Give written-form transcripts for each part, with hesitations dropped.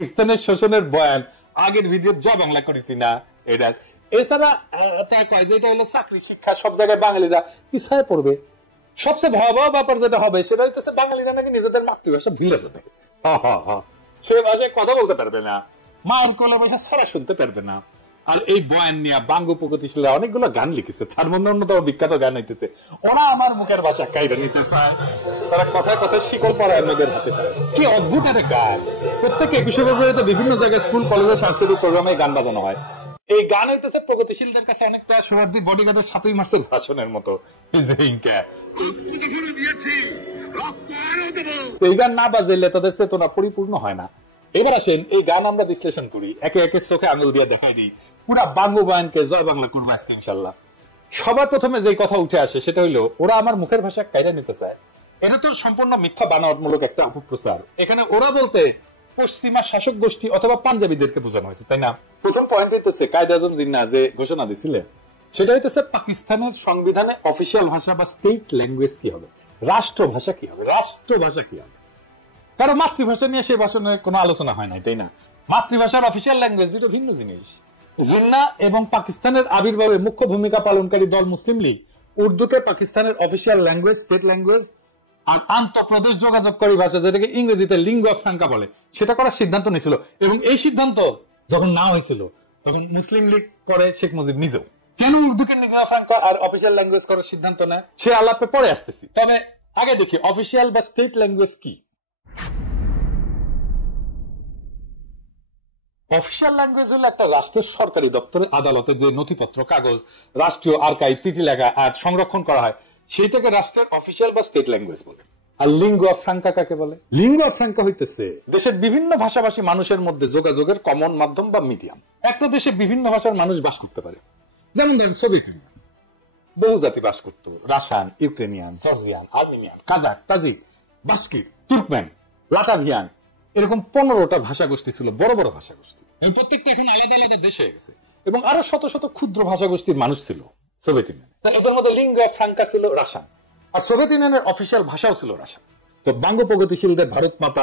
পাকিস্তানের শোষণের বয়ান আগের ভিডিও জয় বাংলা করেছি না এটা। এছাড়া তা কয় যে এটা হলো চাকরি শিক্ষা সব জায়গায় বাঙালিরা পিছায় পড়বে। সবচেয়ে ভয়াবহ ব্যাপার যেটা হবে সেটা হইতেছে বাঙালিরা নাকি নিজেদের মাতৃভাষা ভুলে যাবে, সে ভাষায় কথা বলতে পারবে না, মায়ের কোলে বসে ছড়া শুনতে পারবে না। আর এই বয়ান নিয়ে বাঙ্গ প্রগতিশীলরা অনেকগুলো গান লিখেছে, তার মধ্যে অন্যতম বিখ্যাত গান হইতেছে ওরা আমার মুখের ভাষা কাইরা নিতে চায়, তারা কথায় কথায় শিকল পড়ায় নদের হাতে পায়। কি অদ্ভুত একটা গান। প্রত্যেক 21শে ফেব্রুয়ারিতে বিভিন্ন জায়গায় স্কুল কলেজে সাংস্কৃতিক প্রোগ্রামে গান বাজানো হয়। এই গান হইতেছে প্রগতিশীলদের কাছে অনেকটা সোহরাওয়ার্দী বডিগার্ডের 7ই মার্চের ভাষণের মতো। এই গান না বাজাইলে তাদের চেতনা পরিপূর্ণ হয় না। এবার আসেন এই গান আমরা বিশ্লেষণ করি, একে একে চোখে আঙুল দিয়ে দেখাই দিই, পুরা বাংলা বয়ানকে জয় বাংলা করবো আজকে ইনশাল্লাহ। সবার প্রথমে যে কথা উঠে আসে সেটা হইলো ওরা আমার মুখের ভাষা কাইরা নিতে চায়। এটা তো সম্পূর্ণ মিথ্যা বানাওয়াটমূলক একটা অপপ্রচার। এখানে ওরা বলতে পশ্চিমা শাসক গোষ্ঠী অথবা পাঞ্জাবিদেরকে বোঝানো হয়েছে, তাই না? প্রথম পয়েন্ট হইতেছে কায়েদ আজম জিন্নাহ যে ঘোষণা দিয়েছিলেন সেটা হইতেছে পাকিস্তানের সংবিধানে অফিসিয়াল ভাষা বা স্টেট ল্যাঙ্গুয়েজ কি হবে, রাষ্ট্রভাষা কি হবে, রাষ্ট্রভাষা কি হবে। কারো মাতৃভাষা নিয়ে সে ভাষণে কোনো আলোচনা হয় নাই, তাই না? মাতৃভাষার অফিসিয়াল ল্যাঙ্গুয়েজ দুটো ভিন্ন জিনিস। জিন্নাহ এবং পাকিস্তানের আবির্ভাবে মুখ্য ভূমিকা পালনকারী দল মুসলিম লীগ উর্দুকে পাকিস্তানের অফিসিয়াল ল্যাঙ্গুয়েজ, স্টেট ল্যাঙ্গুয়েজ আর আন্তঃপ্রদেশ যোগাযোগকারী ভাষা যেটাকে ইংরেজিতে লিঙ্গুয়া ফ্রাঙ্কা বলে সেটা করার সিদ্ধান্ত নিয়েছিল। এবং এই সিদ্ধান্ত যখন না হয়েছিল তখন মুসলিম লীগ করে শেখ মুজিব নিজেও। কেন উর্দুকে লিঙ্গুয়া ফ্রাঙ্কা আর অফিসিয়াল ল্যাঙ্গুয়েজ করার সিদ্ধান্ত নেয় সে আলাপে পরে আসতেছি। তবে আগে দেখি অফিসিয়াল বা স্টেট ল্যাঙ্গুয়েজ কি। অফিসিয়াল ল্যাঙ্গুয়েজ হলো একটা রাষ্ট্রের সরকারি দপ্তরে আদালতে যে নথিপত্র, কাগজ, রাষ্ট্রীয় আর্কাইভ, চিঠি লেখা আর সংরক্ষণ করা হয় সেইটাকে রাষ্ট্রের অফিসিয়াল বা স্টেট ল্যাঙ্গুয়েজ বলে। আর লিঙ্গুয়া ফ্রাঙ্কা কাকে বলে? লিঙ্গুয়া ফ্রাঙ্কা হইতেছে দেশের বিভিন্ন ভাষাভাষী মানুষের মধ্যে যোগাযোগের কমন মাধ্যম বা মিডিয়াম। একটা দেশে বিভিন্ন ভাষার মানুষ বাস করতে পারে, যেমন ধরেন সোভিয়েত ইউনিয়ন বহু জাতি বাস করত, Russian, Ukrainian, Georgian, Armenian, Kazakh, Tajik, Bashkir, Turkmen, Latvian, এরকম 15টা ভাষা গোষ্ঠী ছিল, বড় বড় ভাষা গোষ্ঠী। প্রত্যেকটা এখন আলাদা আলাদা দেশে হয়ে গেছে এবং আরো শত শত ক্ষুদ্র ভাষা গোষ্ঠীর মানুষ ছিল সোভিয়েত ইউনিয়ন। এদের মধ্যে লিঙ্গুয়া ফ্রাঙ্কা ছিল রাশিয়ান, আর সোভিয়েত ইউনিয়নের অফিসিয়াল ভাষাও ছিল রাশিয়ান। তো বাঙ্গ প্রগতিশীলদের ভারত মাতা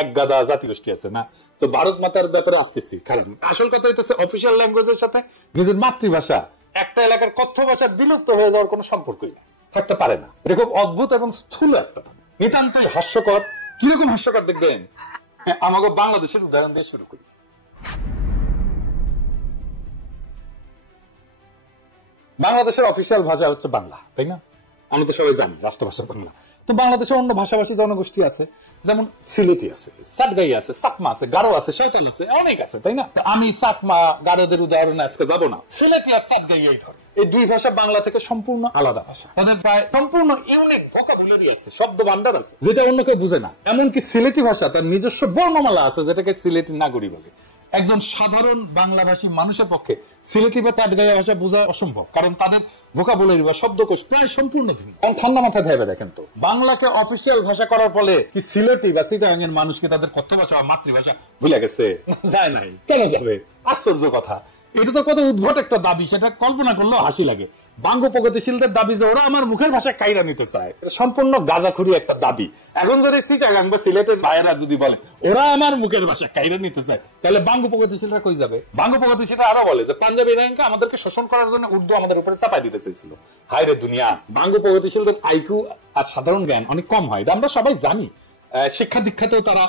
এক গাদা জাতিগোষ্ঠী আছে না, তো ভারত মাতার ব্যাপারে আসতেছি। কারণ আসল কথা হইতেছে অফিসিয়াল ল্যাঙ্গুয়েজের সাথে নিজের মাতৃভাষা একটা এলাকার কথ্য ভাষা বিলুপ্ত হয়ে যাওয়ার কোন সম্পর্কই না, থাকতে পারে না। এটা খুব অদ্ভুত এবং স্থূল একটা, নিতান্তই হাস্যকর। কিরকম হাস্যকর দেখবেন, আমাকে বাংলাদেশের উদাহরণ দিয়ে শুরু করি। বাংলাদেশের অফিসিয়াল ভাষা হচ্ছে বাংলা, তাই না? আমরা তো সবাই জানি রাষ্ট্রভাষা বাংলা। তো বাংলাদেশে অন্য ভাষাভাষী জনগোষ্ঠী আছে, যেমন সিলেটি আছে, সাতগাই আছে, চাকমা আছে, গারো আছে, শয়তান আছে, অনেক আছে, তাই না? আমি চাকমা গারোদের উদাহরণে আজকে যাবো না। সিলেটি আর সাতগাই এই ধর এই দুই ভাষা বাংলা থেকে সম্পূর্ণ আলাদা ভাষা। তাদের প্রায় সম্পূর্ণ ইউনিক ভোকাবুলারি আছে, শব্দ ভান্ডার আছে যেটা অন্য কেউ বুঝে না। এমনকি সিলেটি ভাষা তার নিজস্ব বর্ণমালা আছে যেটাকে সিলেটি নাগরী বলে। একজন সাধারণ বাংলাভাষী মানুষের পক্ষে সিলেটি বা তাটগাইয়া ভাষা বোঝা অসম্ভব, কারণ তাদের ভোকাবুলারি বা শব্দকোষ প্রায় সম্পূর্ণ ভিন্ন। ঠান্ডা মাথায় ভেবে দেখেন তো, বাংলাকে অফিসিয়াল ভাষা করার ফলে কি সিলেটি বা চিটাগাং এর মানুষকে তাদের কথ্য ভাষা বা মাতৃভাষা ভুলে গেছে? যায় নাই। কেন যাবে? আশ্চর্য কথা। এটা তো কত উদ্ভট একটা দাবি, সেটা কল্পনা করলেও হাসি লাগে। বাঙ্গ প্রগতিশীলদের দাবি যে ওরা আমার মুখের ভাষা কাইরা নিতে চায়, এটা সম্পূর্ণ গাঁজাখুরি একটা দাবি। এখন যদি চিটাগাং বা সিলেটের ভাইয়েরা যদি বলে ওরা আমার মুখের ভাষা কাইরা নিতে চায়, তাহলে বাঙ্গ প্রগতিশীলরা কই যাবে? বাঙ্গ প্রগতিশীলরা আরো বলে যে পাঞ্জাবি ইরানকে আমাদেরকে শোষণ করার জন্য উর্দু আমাদের উপরে চাপাই দিতে চেয়েছিল। হায় রে দুনিয়া! বাঙ্গ প্রগতিশীলদের আইকিউ আর সাধারণ জ্ঞান অনেক কম হয়, এটা আমরা সবাই জানি। শিক্ষা দীক্ষাতেও তারা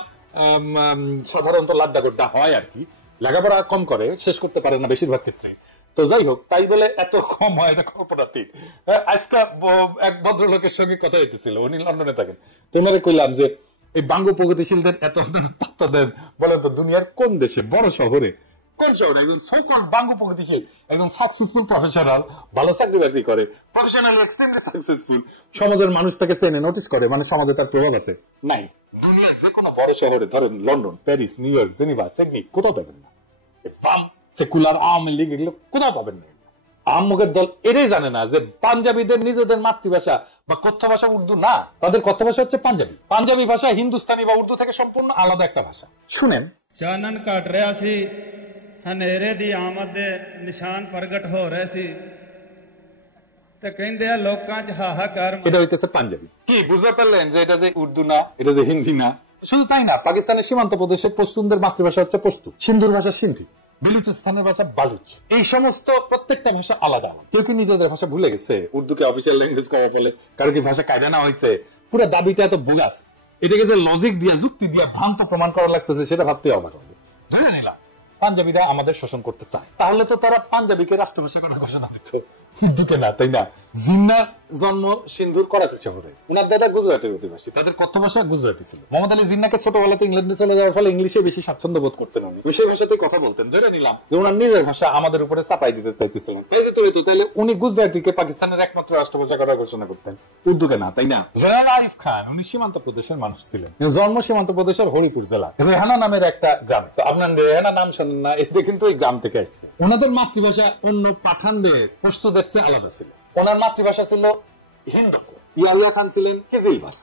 সাধারণত লাড্ডা গোড্ডা হয় আর কি, লেখাপড়া কম করে, শেষ করতে পারে না বেশিরভাগ ক্ষেত্রে। তো যাই হোক, তাই বলে এত কম হয় এটা কল্পনা ঠিক। আজকে এক ভদ্রলোকের সঙ্গে কথা হইতেছিল, উনি লন্ডনে থাকেন। তোমারে কইলাম যে এই বাঙ্গ প্রগতিশীলদের এত পাত্তা দেন, বলেন তো দুনিয়ার কোন দেশে, বড় শহরে, কোন শহরে একজন সকল বাঙ্গ প্রগতিশীল, একজন সাকসেসফুল প্রফেশনাল, ভালো চাকরি বাকরি করে, প্রফেশনাল এক্সট্রিমলি সাকসেসফুল, সমাজের মানুষ তাকে চেনে, নোটিস করে, মানে সমাজে তার প্রভাব আছে? নাই। দুনিয়ার যে কোনো বড় শহরে, ধরেন London, Paris, new York, Geneva, Sydney, কোথাও পাবেন না। বাম সেকুলার আওয়ামী লীগ এগুলো কোথাও পাবেন না। আহমদের দল এটাই জানে না যে পাঞ্জাবিদের নিজেদের মাতৃভাষা বা কথ্য ভাষা উর্দু না, তাদের কথ্য ভাষা হচ্ছে পাঞ্জাবি। পাঞ্জাবি ভাষা হিন্দুস্তানি বা উর্দু থেকে সম্পূর্ণ আলাদা একটা ভাষা। শুনেন, चानन काट रहा सी हनेरे दी आमद दे निशान प्रगट हो रहे सी ते कहंदे लोकां च हाहाकार। এটা হইতেছে পাঞ্জাবি। কি বুঝতে পারলেন যে এটা যে উর্দু না, এটা যে হিন্দি না, শুধু তাই না, পাকিস্তানের সীমান্ত প্রদেশের পশতুনদের মাতৃভাষা হচ্ছে পশতু, সিন্ধুর ভাষা সিন্ধি, বেলুচিস্তানের ভাষা বালুচ। এই সমস্ত প্রত্যেকটা ভাষা আলাদা আলাদা। কেউ কি নিজেদের ভাষা ভুলে গেছে? উর্দুকে অফিসিয়াল ল্যাঙ্গুয়েজ করা বলে কারো কি ভাষা কায়দা না হয়েছে? পুরো দাবিটা এত বোগাস, এটাকে যে লজিক দিয়া যুক্তি দিয়া ভ্রান্ত প্রমাণ করা লাগতেছে সেটা ভাবতে অবাক হবে। ধরে নিলাম পাঞ্জাবিরা আমাদের শোষণ করতে চায়, তাহলে তো তারা পাঞ্জাবিকে রাষ্ট্রভাষা করার ঘোষণা দিত, উর্দুকে না, তাই না? জিন্নার জন্ম সিন্ধুর করাচি শহরে, ওনার দাদা গুজরাটের অধিবাসী, তাদের কথ্য ভাষা গুজরাটি ছিল। মোহাম্মদ আলী জিন্নাকে ছোটবেলাতে ইংল্যান্ডে চলে যাওয়ার ফলে ইংলিশে বেশি স্বাচ্ছন্দ্য বোধ করতেন, উনি সেই ভাষাতেই কথা বলতেন। ধরে নিলাম যে ওনার নিজের ভাষা আমাদের উপরে চাপাই দিতে চাইতেছিলেন, তাহলে উনি গুজরাটিকে পাকিস্তানের একমাত্র রাষ্ট্রভাষা করার ঘোষণা করতেন, উর্দুকে না, তাই না? জেনারেল আরিফ খান উনি সীমান্ত প্রদেশের মানুষ ছিলেন, জন্ম সীমান্ত প্রদেশের হরিপুর জেলা রেহানা নামের একটা গ্রাম। তো আপনার রেহানা নাম শোনেন না, এটা কিন্তু ওই গ্রাম থেকে আসছে। ওনাদের মাতৃভাষা অন্য পাঠানদের পশতুদের চেয়ে আলাদা ছিল। ওনার মাতৃভাষা ছিল হিন্দু, ইয়াহিয়া খান ছিলেন হিজিলবাস,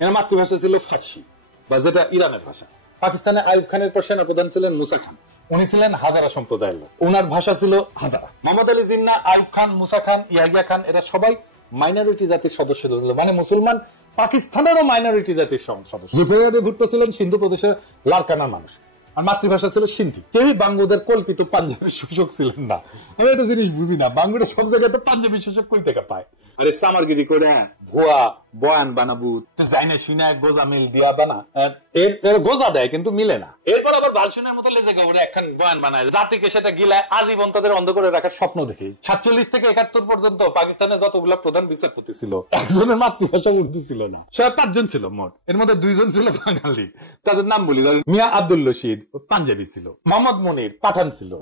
এনার মাতৃভাষা ছিল ফার্সি বা যেটা ইরানের ভাষা। পাকিস্তানে আইয়ুব খানের পর সেনাপ্রধান ছিলেন মুসা খান, উনি ছিলেন হাজারা সম্প্রদায়ের লোক, ওনার ভাষা ছিল হাজারা। মোহাম্মদ আলী জিন্নাহ, আইয়ুব খান, মুসা খান, ইয়াহিয়া খান এরা সবাই মাইনরিটি জাতির সদস্য ছিল, মানে মুসলমান পাকিস্তানেরও মাইনরিটি জাতির সদস্য। জুলফিকার আলী ভুট্টো ছিলেন সিন্ধু প্রদেশের লারকানার মানুষ, আর মাতৃভাষা ছিল সিন্ধি। কেউই বাঙ্গুদের কল্পিত পাঞ্জাবি শোষক ছিলেন না। আমি একটা জিনিস বুঝি না, বাঙ্গুরা সব জায়গায় তো পাঞ্জাবি শোষক কই থেকে পায়? আরে সামারগিরি করে ভুয়া বয়ান বানাবু, জাইনা সিনা গোজা মিল দিয়া বানা, এর গোজা দেয় কিন্তু মিলে না। এরপর আবার বালসুনের মতো লেজে গবরে একখান বয়ান বানায়, জাতিকে সেটা গিলায় আজীবন তাদের অন্ধ করে রাখার স্বপ্ন দেখি। 47 থেকে 71 পর্যন্ত পাকিস্তানের যতগুলো প্রধান বিচারপতি ছিল, একজনের মাতৃভাষা উর্দু ছিল না। 5 জন ছিল মোট, এর মধ্যে 2 জন ছিল বাঙালি। তাদের নাম বলি, মিয়া আব্দুল রশিদ পাঞ্জাবি ছিল, মোহাম্মদ মনির পাঠান ছিল,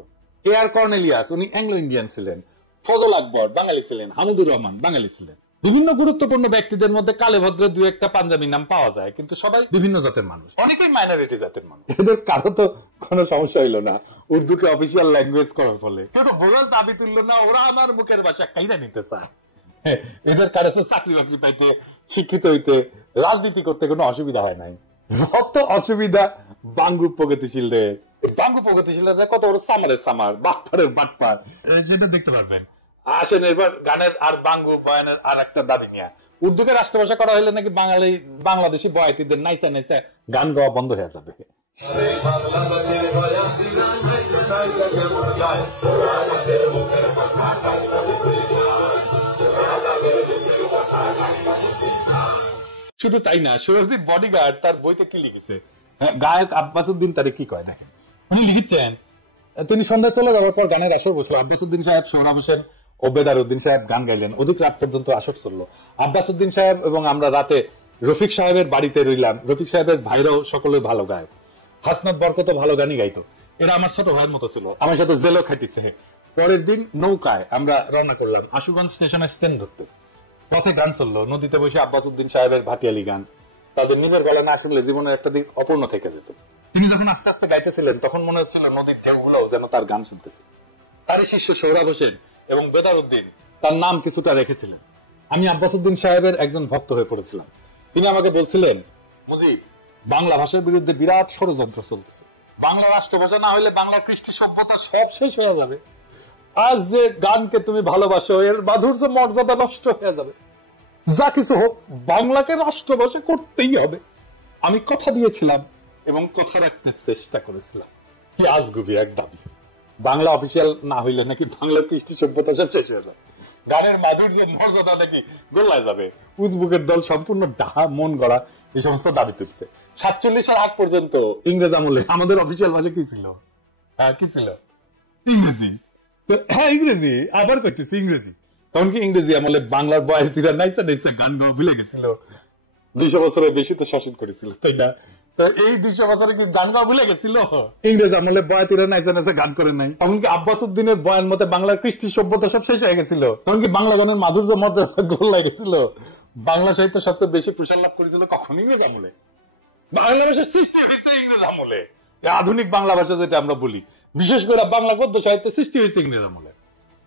এআর কর্নেলিয়াস উনি অ্যাংলো ইন্ডিয়ান ছিলেন, ফজল আকবর বাঙালি ছিলেন, হামিদুর রহমান বাঙালি ছিলেন। বিভিন্ন গুরুত্বপূর্ণ ব্যক্তিদের মধ্যে কালে ভদ্রে 2-1টা পাঞ্জাবি নাম পাওয়া যায়, কিন্তু সবাই বিভিন্ন জাতের মানুষ, অনেকেই মাইনরিটি জাতের মানুষ। এদের কারো তো কোনো সমস্যা হইল না উর্দুকে অফিসিয়াল ল্যাঙ্গুয়েজ করার ফলে, কিন্তু বোগাস দাবি তুলল না ওরা আমার মুখের ভাষা কাইরা নিতে চায়। এদের কারো তো চাকরি বাকরি পাইতে, শিক্ষিত হইতে, রাজনীতি করতে কোনো অসুবিধা হয় নাই। যত অসুবিধা বাঙ্গু প্রগতিশীলদের, বাঙ্গু প্রগতিশীলরা কত বড় সামারের সামার, বাটপারের বাটপার, সেটা দেখতে পারবেন। আসেন এবার গানের আর বাঙ্গু বয়ানের আর একটা দাবি নিয়ে। উর্দুকে রাষ্ট্রভাষা করা হলে নাকি বাংলাদেশি বয়াতিদের নাইসা নাইসা গান গাওয়া বন্ধ হয়ে যাবে। শুধু তাই না, সুরজদীপ বডিগার্ড তার বইতে কি লিখেছে, গায়ক আব্বাস উদ্দিন তারে কি কয় দেখেন। উনি লিখেছেন, তিনি সন্ধ্যা চলে যাওয়ার পর গানের আসর বসলো। আব্বাস উদ্দিন সাহেব, সোহরাব হোসেন ও বেদার উদ্দিন সাহেব গান গাইলেন, অধিক রাত পর্যন্ত আসর চললো। আব্বাস উদ্দিন সাহেব এবং আমরা রাতে রফিক সাহেবের বাড়িতে রইলাম। রফিক সাহেবের ভাইরাও সকলে ভালো গায়ক, হাসনাত বরকত ভালো গানই গাইতো, এরা আমার ছোট ভাইয়ের মতো ছিল, আমার সাথে জেলও খাটিছে। পরের দিন নৌকায় আমরা রওনা করলাম আশুগঞ্জ স্টেশনের স্ট্যান্ড ধরতে। পথে গান চললো, নদীতে বসে আব্বাস উদ্দিন সাহেবের ভাটিয়ালি গান, তাদের নিজের গলা না শুনলে জীবনের একটা দিক অপূর্ণ থেকে যেত। তিনি যখন আস্তে আস্তে গাইতেছিলেন তখন মনে হচ্ছিল নদীর ঢেউগুলো যেন তার গান শুনতেছে। তারই শিষ্য সোহরাব হোসেন এবং বেদার উদ্দিন তার নাম কিছুটা রেখেছিলেন। আমি আব্বাস উদ্দিন সাহেবের একজন ভক্ত হয়ে পড়েছিলাম। তিনি আমাকে বলছিলেন, মুজিব, বাংলা ভাষার বিরুদ্ধে বিরাট ষড়যন্ত্র চলতেছে, বাংলা রাষ্ট্রভাষা না হলে বাংলার কৃষ্টি সভ্যতা সব শেষ হয়ে যাবে। আজ যে গানকে তুমি ভালোবাসো এর মাধুর্য মর্যাদা নষ্ট হয়ে যাবে। যা কিছু হোক, বাংলাকে রাষ্ট্রভাষা করতেই হবে। আমি কথা দিয়েছিলাম এবং কথা রাখতে চেষ্টা করেছিলাম। কি আজগুবি এক দাবি, বাংলা অফিসিয়াল না হইলে নাকি বাংলার কৃষ্টি সভ্যতা সব শেষ হয়ে যাবে, গানের মাধুর্য মর্যাদা নাকি গোল্লায় যাবে। উজবুকের দল সম্পূর্ণ ডাহা মন গড়া এই সমস্ত দাবি তুলছে। 47-এর আগ পর্যন্ত ইংরেজ আমলে আমাদের অফিসিয়াল ভাষা কি ছিল? কি ছিল? ইংরেজি। হ্যাঁ, ইংরেজি। আবার করতেছি ইংরেজি। তখন কি ইংরেজি আমলে বাংলার বয়াতিরা নাইসা নাইসা গান গাওয়া ভুলে গেছিল? 200 বছরের বেশি তো শাসন করেছিল, তাই না? তো এই 200 বছরে কি গান গাওয়া ভুলে গেছিল? ইংরেজ আমলে বয়াতিরা নাইসা নাইসা গান করে নাই? তখন কি আব্বাস উদ্দিনের বয়ান মতে বাংলার কৃষ্টি সভ্যতা সব শেষ হয়ে গেছিল? তখন কি বাংলা গানের মাধুর্য মর্যাদা গোল্লায় গেছিল? বাংলা সাহিত্য সবচেয়ে বেশি প্রসার লাভ করেছিল কখন? ইংরেজ আমলে। বাংলা ভাষার সৃষ্টি হয়েছে ইংরেজ আমলে। আধুনিক বাংলা ভাষা যেটা আমরা বলি, বিশেষ করে বাংলা গদ্য সাহিত্য সৃষ্টি হয়েছে ইংরেজ আমলে।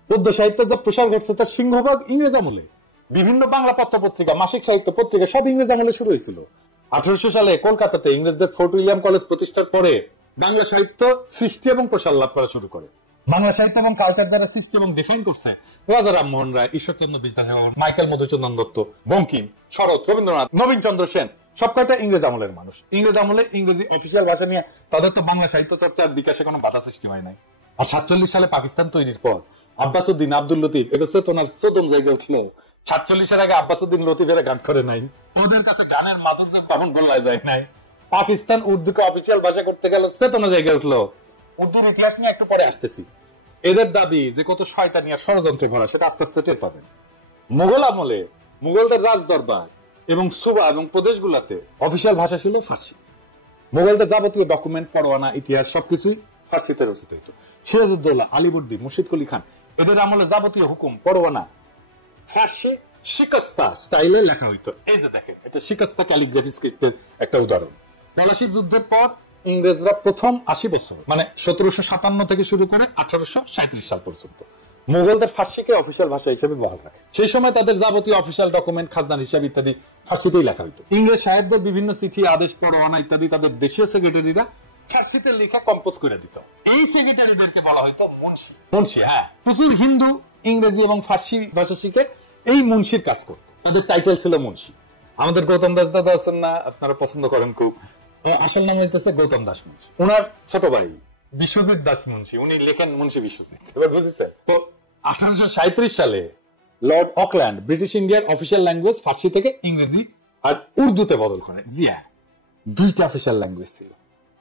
গদ্য সাহিত্যের যে প্রসার ঘটছে তার সিংহভাগ ইংরেজ আমলে। বিভিন্ন বাংলা পত্র পত্রিকা, মাসিক সাহিত্য পত্রিকা সব ইংরেজ আমলে শুরু হয়েছিল। 1800 সালে কলকাতাতে ইংরেজদের ফোর্ট উইলিয়াম কলেজ প্রতিষ্ঠার পরে বাংলা সাহিত্য সৃষ্টি এবং প্রসার লাভ করা শুরু করে। বাংলা সাহিত্য এবং কালচার যারা সৃষ্টি এবং ডিফাইন করছে, রাজা রামমোহন রায়, ঈশ্বরচন্দ্র বিশ্বাস, মাইকেল মধুসূদন দত্ত, বঙ্কিম, শরৎ, রবীন্দ্রনাথ, নবীন চন্দ্র সেন, সবকটা ইংরেজ আমলের মানুষ। ইংরেজ আমলে ইংরেজি অফিসিয়াল ভাষা নিয়ে তাদের তো বাংলা সাহিত্য চর্চার বিকাশে কোনো বাধা সৃষ্টি হয় নাই। আর 47 সালে পাকিস্তান তৈরির পর আব্বাস উদ্দিন, আব্দুল লতিফ, এটা হচ্ছে তোমার 14 জায়গায় উঠলো। 47-এর আগে আব্বাস উদ্দিন লতিফের গান করে নাই, ওদের কাছে গানের মাধুর্য তখন গোল্লায় যায় নাই। পাকিস্তান উর্দুকে অফিসিয়াল ভাষা করতে গেল, চেতনা জায়গায় উঠলো। উর্দুর ইতিহাস নিয়ে একটু পরে আসতেছি। এদের দাবি যে কত শয়তানি আর ষড়যন্ত্রে ভরা, সেটা আস্তে আস্তে টের পাবেন। মুঘল আমলে মুঘলদের রাজ দরবার এবং সুবা এবং প্রদেশগুলোতে অফিসিয়াল ভাষা ছিল ফার্সি। মুঘলদের যাবতীয় ডকুমেন্ট, পরোয়ানা, ইতিহাস সবকিছুই ফার্সিতে রচিত হইত। সিরাজউদ্দৌলা, আলিবর্দী, মুর্শিদ কুলি খান, এদের আমলে যাবতীয় হুকুম, পরোয়ানা ফার্সি শিকস্তা স্টাইলে লেখা হইতো। এই যে দেখেন, এটা শিকস্তা ক্যালিগ্রাফি স্ক্রিপ্টের একটা উদাহরণ। পলাশির যুদ্ধের পর ইংরেজরা প্রথম 80 বছর, মানে 1757 থেকে শুরু করে 1837 সাল পর্যন্ত মুঘলদের ফার্সিকে অফিসিয়াল ভাষা হিসেবে বহাল রাখে। সেই সময় তাদের যাবতীয় অফিসিয়াল ডকুমেন্ট, খাজনার হিসাব ইত্যাদি ফার্সিতেই লেখা হইতো। ইংরেজ সাহেবদের বিভিন্ন চিঠি, আদেশ, পরোয়ানা ইত্যাদি তাদের দেশীয় সেক্রেটারিরা ফার্সিতে লেখা কম্পোজ করে দিত। এই সেক্রেটারিদেরকে বলা হইতো মুন্সি। মুন্সি, হ্যাঁ, প্রচুর হিন্দু ইংরেজি এবং ফার্সি ভাষা শিখে এই মুন্সির কাজ করত। তাদের টাইটেল ছিল মুন্সি। আমাদের গৌতম দাস দাদা আছেন না, আপনারা পছন্দ করেন খুব, আসল নাম হইতেছে গৌতম দাস মুন্সি। ওনার ছোট ভাই বিশ্বজিৎ দাস মুন্সি, উনি লেখেন মুন্সি বিশ্বজিৎ। এবার বুঝেছেন তো, 1837 সালে লর্ড অকল্যান্ড ব্রিটিশ ইন্ডিয়ার অফিসিয়াল ল্যাঙ্গুয়েজ ফার্সি থেকে ইংরেজি আর উর্দুতে বদল করে। জি হ্যাঁ, দুইটা অফিসিয়াল ল্যাঙ্গুয়েজ ছিল,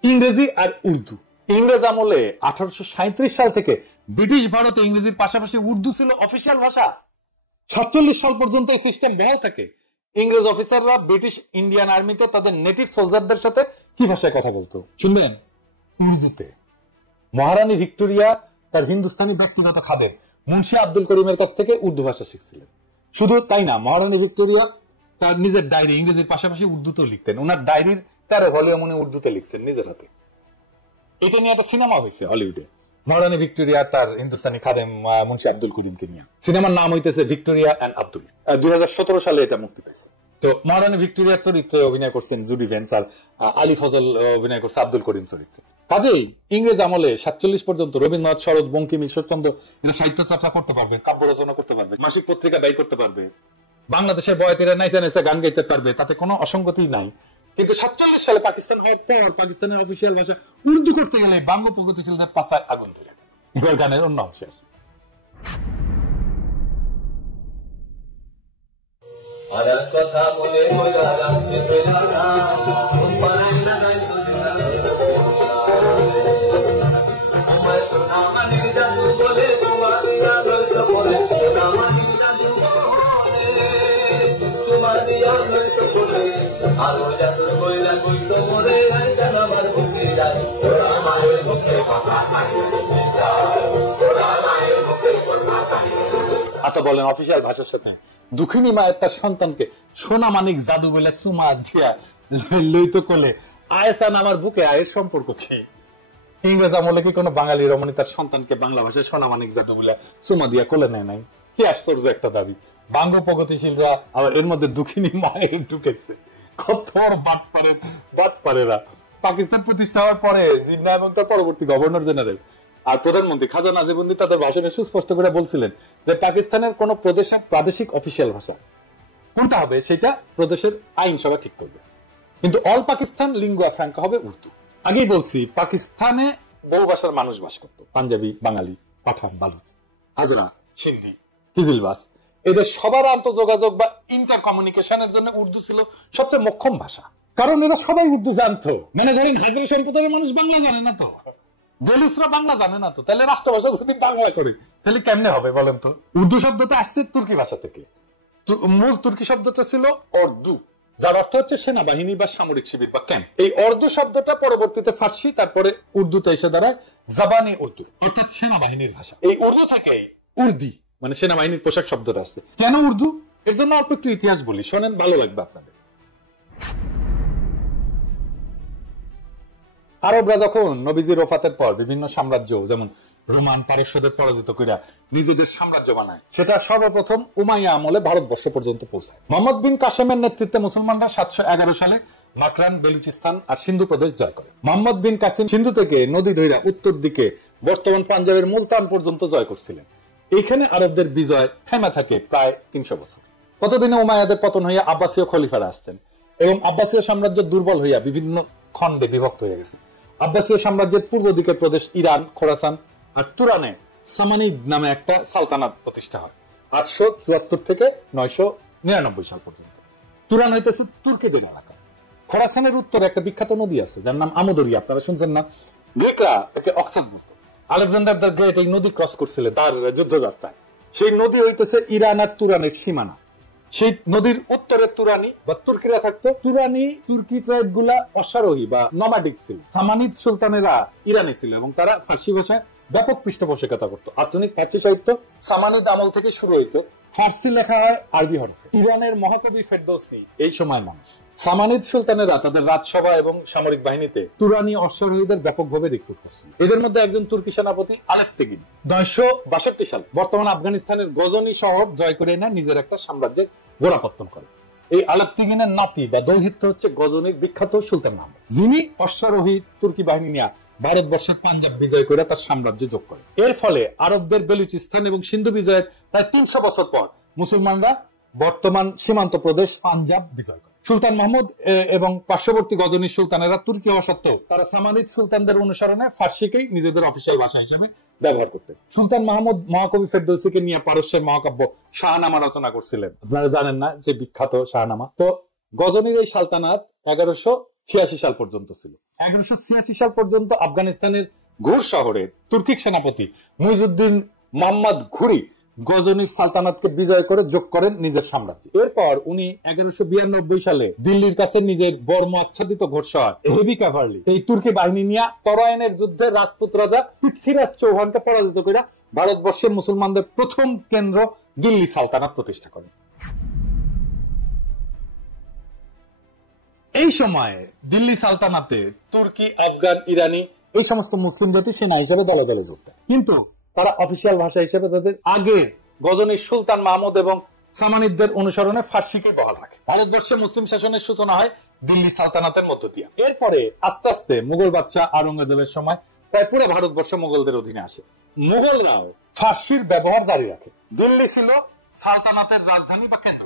ইংরেজি আর উর্দু। ইংরেজ আমলে 1837 সাল থেকে ব্রিটিশ ভারতে ইংরেজির পাশাপাশি উর্দু ছিল অফিসিয়াল ভাষা। 47 সাল পর্যন্ত এই সিস্টেম বহাল থাকে। ইংরেজ অফিসাররা ব্রিটিশ ইন্ডিয়ান আর্মিতে তাদের নেটিভ সোলজারদের সাথে কি ভাষায় কথা বলতো শুনবেন? উর্দুতে। মহারানী ভিক্টোরিয়া তার হিন্দুস্তানি ব্যক্তিগত খাদেম মুন্সি আব্দুল করিমের কাছ থেকে উর্দু ভাষা শিখছিলেন। শুধু তাই না, মহারানী ভিক্টোরিয়া তার নিজের ডায়েরি ইংরেজির পাশাপাশি উর্দুতেও লিখতেন। ওনার ডায়েরির 13 ভলিউম উনি উর্দুতে লিখছেন নিজের হাতে। এটা নিয়ে একটা সিনেমা হয়েছে হলিউডে, মহারানী ভিক্টোরিয়া তার হিন্দুস্তানি খাদেম মুন্সি আব্দুল করিমকে নিয়ে। সিনেমার নাম হইতেছে ভিক্টোরিয়া অ্যান্ড আব্দুল। 2017 সালে এটা মুক্তি পাইছে। তো মহারানী ভিক্টোরিয়ার চরিত্রে অভিনয় করছেন জুডি ভেন্স, আর আলী ফজল অভিনয় করছে আব্দুল করিম চরিত্রে। কাজেই ইংরেজ আমলে 47 পর্যন্ত রবীন্দ্রনাথ, শরৎ, বঙ্কিম, ঈশ্বরচন্দ্র এরা সাহিত্য চর্চা করতে পারবে, কাব্য রচনা করতে পারবে, মাসিক পত্রিকা ব্যয় করতে পারবে, বাংলাদেশের বয়াতিরা নাইচা নাইচা গান গাইতে পারবে, তাতে কোনো অসঙ্গতি নাই। কিন্তু 47 সালে পাকিস্তান হওয়ার পর পাকিস্তানের অফিসিয়াল ভাষা উর্দু করতে গেলে বাংলা প্রগতিশীলদের পাশায় আগুন ধরে। এবার গানের অন্য অংশে আসে। কথা বলে আচ্ছা বলেন, অফিসিয়াল ভাষার সাথে দুঃখিনী মায়ের তার সন্তানকে সোনা মানিক জাদু বলে সুমা দিয়া লইতো কোলে, আয়সান আমার বুকে, আয়ের সম্পর্ক কি? ইংরেজ আমলে কি কোনো বাঙালি রমণী তার সন্তানকে বাংলা ভাষায় সোনা মানিক জাদু বলে সুমা দিয়া কোলে নেয় নাই? কি আশ্চর্য একটা দাবি। বাংলা প্রগতিশীলরা আবার এর মধ্যে দুঃখিনী মায়ের ঢুকেছে। কত বাটপারেরা। পাকিস্তান প্রতিষ্ঠা হওয়ার পরে জিন্না এবং তার পরবর্তী গভর্নর জেনারেল আর প্রধানমন্ত্রী খাজা নাজিবুদ্দিন তাদের ভাষণে সুস্পষ্ট করে বলছিলেন যে পাকিস্তানের কোন প্রদেশের প্রাদেশিক অফিসিয়াল ভাষা কোনটা হবে সেটা প্রদেশের আইনসভা ঠিক করবে, কিন্তু অল পাকিস্তান লিঙ্গুয়া ফ্র্যাঙ্কা হবে উর্দু। আগেই বলছি, পাকিস্তানে বহু ভাষার মানুষ বাস করত, পাঞ্জাবি, বাঙালি, পাঠান, বালুচ, হাজরা, সিন্ধি, কিজিলবাস। এদের সবার আন্তঃযোগাযোগ বা ইন্টার কমিউনিকেশনের জন্য উর্দু ছিল সবচেয়ে মোক্ষম ভাষা, কারণ এরা সবাই উর্দু জানতো। মানে ধরেন হাজরা সম্প্রদায়ের মানুষ বাংলা জানে না তো, বলুসরা বাংলা জানে না তো, তাহলে রাষ্ট্রভাষা যদি বাংলা করি তাহলে কেমনে হবে বলেন তো? উর্দু শব্দটা আসছে তুর্কি ভাষা থেকে। মূল তুর্কি শব্দটা ছিল অর্দু, যার অর্থ হচ্ছে সেনাবাহিনী বা সামরিক শিবির বা ক্যাম্প। এই অর্দু শব্দটা পরবর্তীতে ফার্সি, তারপরে উর্দুতে এসে দাঁড়ায় জাবানি উর্দু, অর্থাৎ সেনাবাহিনীর ভাষা। এই উর্দু থেকে উর্দি মানে সেনাবাহিনীর পোশাক শব্দটা আসছে। কেন উর্দু? এর জন্য অল্প একটু ইতিহাস বলি, শোনেন, ভালো লাগবে আপনাদের। আরবরা যখন নবীজির ওফাতের পর বিভিন্ন সাম্রাজ্য যেমন রোমান, পারস্যদের পরাজিত করে নিজেদের সাম্রাজ্য বানায়, সেটা সর্বপ্রথম উমাইয়া আমলে ভারতবর্ষ পর্যন্ত পৌঁছায়। মোহাম্মদ বিন কাসেমের নেতৃত্বে মুসলমানরা 711 সালে মাকরান, বেলুচিস্তান আর সিন্ধু প্রদেশ জয় করে। মোহাম্মদ বিন কাসিম সিন্ধু থেকে নদী ধইরা উত্তর দিকে বর্তমান পাঞ্জাবের মুলতান পর্যন্ত জয় করছিলেন। এখানে আরবদের বিজয় থেমে থাকে প্রায় 300 বছর। কতদিনে উমাইয়াদের পতন হইয়া আব্বাসীয় খলিফারা আসছেন। এবং আব্বাসীয় সাম্রাজ্য দুর্বল হইয়া বিভিন্ন খণ্ডে বিভক্ত হয়ে গেছে। আব্বাসীয় সাম্রাজ্যের পূর্ব দিকের প্রদেশ ইরান, খোরাসান আর তুরানে সামানিদ নামে একটা সালতানাত প্রতিষ্ঠা হয় 874 থেকে 999 সাল পর্যন্ত। তুরান হইতেছে তুর্কিদের এলাকা। খোরাসানের উত্তরে একটা বিখ্যাত নদী আছে যার নাম আমুদরিয়া, আপনারা শুনছেন না? গ্রিকরা একে অক্সাস বলতো। আলেকজান্ডার দ্য গ্রেট এই নদী ক্রস করছিলেন তার যুদ্ধযাত্রায়। সেই নদী হইতেছে ইরান আর তুরানের সীমানা। সেই নদীর উত্তরে তুরানি বা তুর্কিরা থাকতো। তুরানি তুর্কি ট্রাইব গুলা অশ্বারোহী বা নমাডিক ছিল। সামানিদ সুলতানেরা ইরানি ছিল এবং তারা ফার্সি ভাষায় ব্যাপক পৃষ্ঠপোষকতা করতো। আধুনিক ফার্সি সাহিত্য সামানিদ আমল থেকে শুরু হয়েছে। ফার্সি লেখা হয় আরবি হরফে। ইরানের মহাকবি ফেরদৌসি এই সময় মানুষ। সামানিদ সুলতানেরা তাদের রাজসভা এবং সামরিক বাহিনীতে তুরানি অশ্বারোহীদের ব্যাপকভাবে রিক্রুট করছিল। এদের মধ্যে একজন তুর্কি সেনাপতি আলেপ্তেগিন 962 সাল বর্তমান আফগানিস্তানের গজনি শহর জয় করে না নিজের একটা সাম্রাজ্যের গোড়াপত্তন করে। এই আলেপ্তেগিনের নাতি বা দৌহিত্র হচ্ছে গজনির বিখ্যাত সুলতান মাহমুদ, যিনি অশ্বারোহী তুর্কি বাহিনী নিয়ে ভারতবর্ষের পাঞ্জাব বিজয় করে তার সাম্রাজ্য যোগ করে। এর ফলে আরবদের বেলুচিস্তান এবং সিন্ধু বিজয়ের প্রায় 300 বছর পর মুসলমানরা বর্তমান সীমান্ত প্রদেশ পাঞ্জাব বিজয় করে। সুলতান মাহমুদ এবং পার্শ্ববর্তী গজনী সুলতানেরা তুর্কি হওয়া সত্ত্বেও তারা সামানিদ সুলতানদের অনুসরণে ফার্সিকেই নিজেদের অফিসিয়াল ভাষা হিসেবে ব্যবহার করতেন। সুলতান মাহমুদ মহাকবি ফেরদৌসিকে নিয়ে পারস্যের মহাকাব্য শাহনামা রচনা করছিলেন। আপনারা জানেন না যে বিখ্যাত শাহনামা? তো গজনীর এই সালতানাত 1186 সাল পর্যন্ত ছিল। 1186 সাল পর্যন্ত আফগানিস্তানের ঘুর শহরে তুর্কিক সেনাপতি মুইজুদ্দিন মোহাম্মদ ঘুরি গজনীর সালতানাতকে বিজয় করে যোগ করেন নিজের সাম্রাজ্যে। এরপর উনি 1192 সালে দিল্লির কাছে নিজের বর্ম আচ্ছাদিত ঘোড়সওয়ার হেভি ক্যাভারলি এই তুর্কি বাহিনী নিয়ে তরাইনের যুদ্ধে রাজপুত রাজা পৃথ্বীরাজ চৌহানকে পরাজিত করে ভারতবর্ষের মুসলমানদের প্রথম কেন্দ্র দিল্লি সালতানাত প্রতিষ্ঠা করেন। এই সময়ে দিল্লি সালতানাতে তুর্কি, আফগান, ইরানি এই সমস্ত মুসলিম জাতি সেনা হিসেবে দলে দলে যোগ দেয়। কিন্তু তারা অফিসিয়াল ভাষা হিসেবে তাদের আগে গজনীর সুলতান মাহমুদ এবং সামানিদদের অনুসরণে ফার্সিকে বহাল রাখে। ভারতবর্ষে মুসলিম শাসনের সূচনা হয় দিল্লি সালতানাতের মধ্য দিয়ে। এরপরে আস্তে আস্তে মুঘল বাদশাহ আওরঙ্গজেবের সময় প্রায় পুরো ভারতবর্ষ মুঘলদের অধীনে আসে। মুঘলরাও ফার্সির ব্যবহার জারি রাখে। দিল্লি ছিল সালতানাতের রাজধানী বা কেন্দ্র।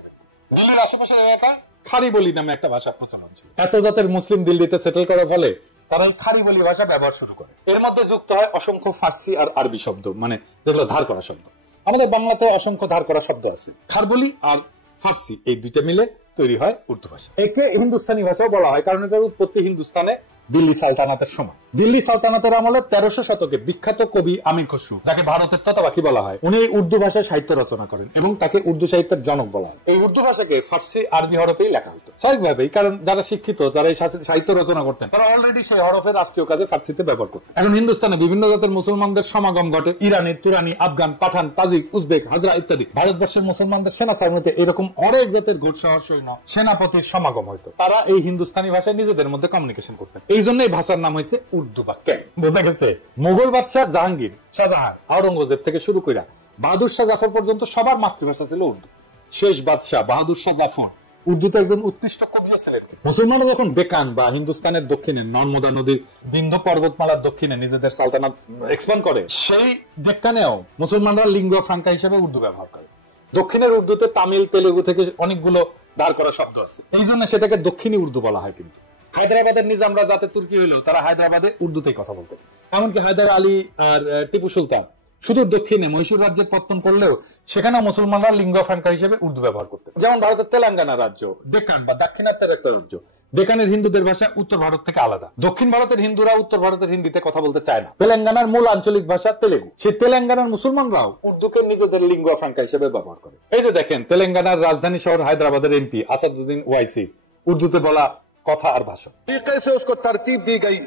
দিল্লির আশেপাশের এলাকায় খারিবলি নামে একটা ভাষা প্রচলন ছিল। এত জাতের মুসলিম দিল্লিতে সেটেল করার ফলে তারা এই খারিবলি ভাষা ব্যবহার শুরু করে। এর মধ্যে যুক্ত হয় অসংখ্য ফার্সি আর আরবি শব্দ, মানে যেগুলো ধার করা শব্দ। আমাদের বাংলাতে অসংখ্য ধার করা শব্দ আছে। খারবলি আর ফার্সি এই দুইটা মিলে তৈরি হয় উর্দু ভাষা। একে হিন্দুস্তানি ভাষাও বলা হয়, কারণ এটার উৎপত্তি হিন্দুস্তানে দিল্লি সালতানাতের সময়। দিল্লি সালতানাতের আমলে 1300 শতকে বিখ্যাত কবি আমির খসরু, যাকে ভারতের ততাবাকি বলা হয়, উনি উর্দু ভাষায় সাহিত্য রচনা করেন এবং তাকে উর্দু সাহিত্যের জনক বলা হয়। এই উর্দু ভাষাকে ফার্সি আরবি হরফেই লেখা হতো স্বাভাবিকভাবেই, কারণ যারা শিক্ষিত, যারা এই সাহিত্য রচনা করতেন, তারা অলরেডি সেই হরফের রাষ্ট্রীয় কাজে ফার্সিতে ব্যবহার করতেন। এখন হিন্দুস্তানে বিভিন্ন জাতের মুসলমানদের সমাগম ঘটে। ইরানি, তুরানি, আফগান, পাঠান, তাজিক, উজবেক, হাজরা ইত্যাদি। ভারতবর্ষের মুসলমানদের সেনা সামরিতে এরকম অনেক জাতের ঘোড়সওয়ার সৈন্য সেনাপতির সমাগম হয়তো। তারা এই হিন্দুস্তানি ভাষায় নিজেদের মধ্যে কমিউনিকেশন করতেন। এই জন্য ভাষার নাম হয়েছে উর্দু বা ক্যান। বোঝা গেছে? মুঘল বাদশাহ জাহাঙ্গীর, শাহজাহান, আওরঙ্গজেব থেকে শুরু করে বাহাদুর শাহ জাফর পর্যন্ত সবার মাতৃভাষা ছিল উর্দু। শেষ বাদশাহ বাহাদুর শাহ জাফর উর্দুতে একজন উৎকৃষ্ট কবিও ছিলেন। মুসলমানরা যখন ডেকান বা হিন্দুস্তানের দক্ষিণে নর্মদা নদীর বিন্ধ্য পর্বতমালার দক্ষিণে নিজেদের সালতানাত এক্সপ্যান্ড করে, সেই ডেকানেও মুসলমানরা লিঙ্গুয়া ফ্রাঙ্কা হিসেবে উর্দু ব্যবহার করে। দক্ষিণের উর্দুতে তামিল, তেলেগু থেকে অনেকগুলো ধার করা শব্দ আছে, এই জন্য সেটাকে দক্ষিণী উর্দু বলা হয়। কিন্তু হায়দ্রাবাদের নিজামরা যাতে তুর্কি হইলেও তারা হায়দ্রাবাদে উর্দুতেই কথা বলতেন। এমনকি হায়দার আলী আর টিপু সুলতান সুদূর দক্ষিণে মহীশূর রাজ্যের পত্তন করলেও সেখানেও মুসলমানরা লিঙ্গুয়া ফ্রাঙ্কা হিসেবে উর্দু ব্যবহার করতেন। যেমন ভারতের তেলেঙ্গানা রাজ্য, ডেকান বা দাক্ষিণাত্যের একটা রাজ্য, ডেকানের হিন্দুদের ভাষা উত্তর ভারত থেকে আলাদা। দক্ষিণ ভারতের হিন্দুরা উত্তর ভারতের হিন্দিতে কথা বলতে চায় না। তেলেঙ্গানার মূল আঞ্চলিক ভাষা তেলেগু। সেই তেলেঙ্গানার মুসলমানরাও উর্দুকে নিজেদের লিঙ্গুয়া ফ্রাঙ্কা হিসেবে ব্যবহার করে। এই যে দেখেন, তেলেঙ্গানার রাজধানী শহর হায়দ্রাবাদের এমপি আসাদুদ্দিন ওয়াইসি উর্দুতে বলা কথা আর ভাষা। तरीके से उसको तरतीब दी गई